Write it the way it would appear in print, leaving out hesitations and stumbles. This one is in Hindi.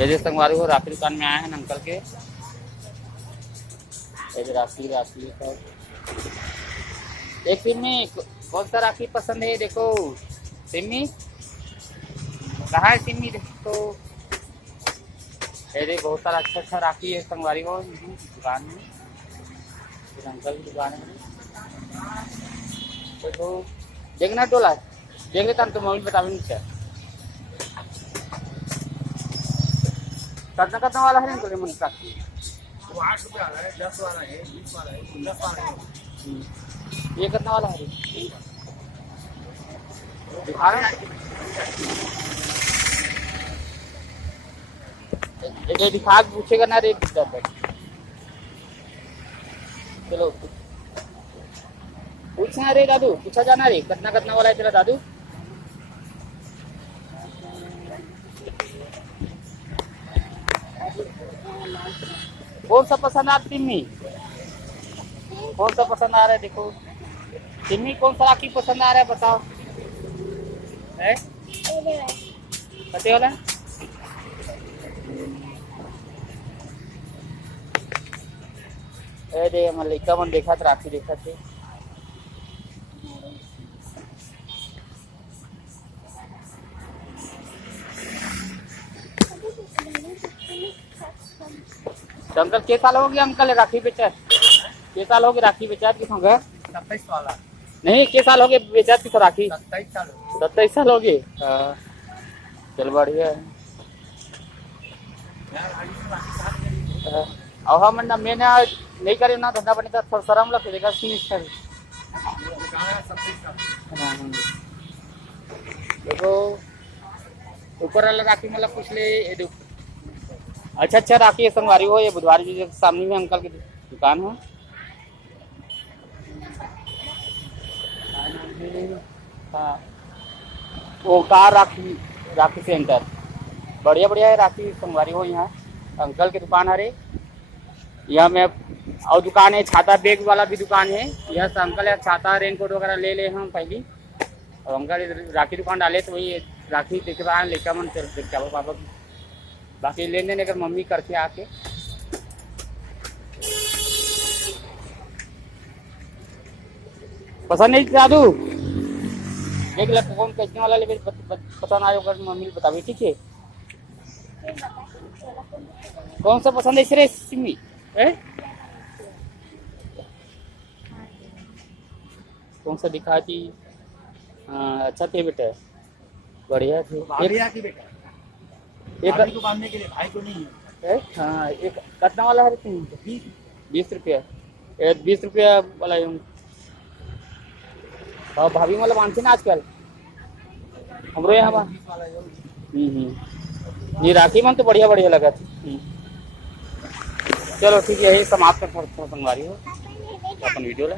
ये संगवारी को राखी दुकान में आए हैं अंकल के। ये राखी राखी सब एक सिमी कौन सा राखी पसंद है देखो। सिमी कहाँ है सिमी देखो। ये बहुत सारा अच्छा अच्छा राखी है संगवारी को दुकान में। अंकल की दुकान है देखो। देखना टोला देख लेता तो मम्मी बता भी नहीं। कितना वाला है इनको मन राखी? 8 रुपया वाला है, 10 वाला है, 20 वाला है, 10 वाला है। ये कितना वाला है? दिखा रहे हैं दिखा के पूछेगा ना रेट। चलो पूछना रे दादू, पूछा जाना रे कितना कितना वाला है तेरा दादू? कौन सा पसंद आ सिमी? कौन सा पसंद आ रहा है देखो। सिमी कौन सा राखी पसंद आ रहा है बताओ। है पते वाला? ए दे मल्लिका मन देखा था राखी देखा थे। तो अंकल के साल हो गया अंकल राखी बेचा? के साल हो गए राखी बेचा किस होगा? 27 वाला नहीं के साल हो गए बेचा किस राखी? 27 साल। 27 साल हो गए। चल बढ़िया है। अब हम ना मैंने नहीं करे ना धंधा बने तो शर्म लगेगा। देखो ऊपर वाला राखी मतलब कुछ ले अच्छा अच्छा राखी है संगवारी हो। ये बुधवार जी सामने में अंकल की दुकान है। हाँ वो कार राखी राखी सेंटर बढ़िया बढ़िया है राखी संगवारी हो। यहाँ अंकल की दुकान है रे। यहाँ में और दुकान है छाता बैग वाला भी दुकान है। यहाँ से अंकल या छाता रेनकोट वगैरह ले ले हम पहली। और अंकल राखी दुकान डाले तो वही राखी देखे आए लेकर मन चल देख पापा की बाकी लेन देन अगर मम्मी करके आके। पसंद नहीं दादू देख ले कौन कैसे वाला ले पसंद आयो अगर मम्मी बता भी ठीक है। कौन सा पसंद है श्रेय सिमी? कौन सा दिखाती? अच्छा थे बेटा बढ़िया थे। बेटा एक को बांधने के लिए भाई को नहीं है। हाँ एक कितना वाला है? 20 रुपया। 20 रुपया वाला और भाभी वाला बांधते ना आजकल हमरो यहाँ। ये राखी मन तो बढ़िया बढ़िया लगा थी। चलो ठीक है समाप्त कर संगवारी हो अपन वीडियो ला।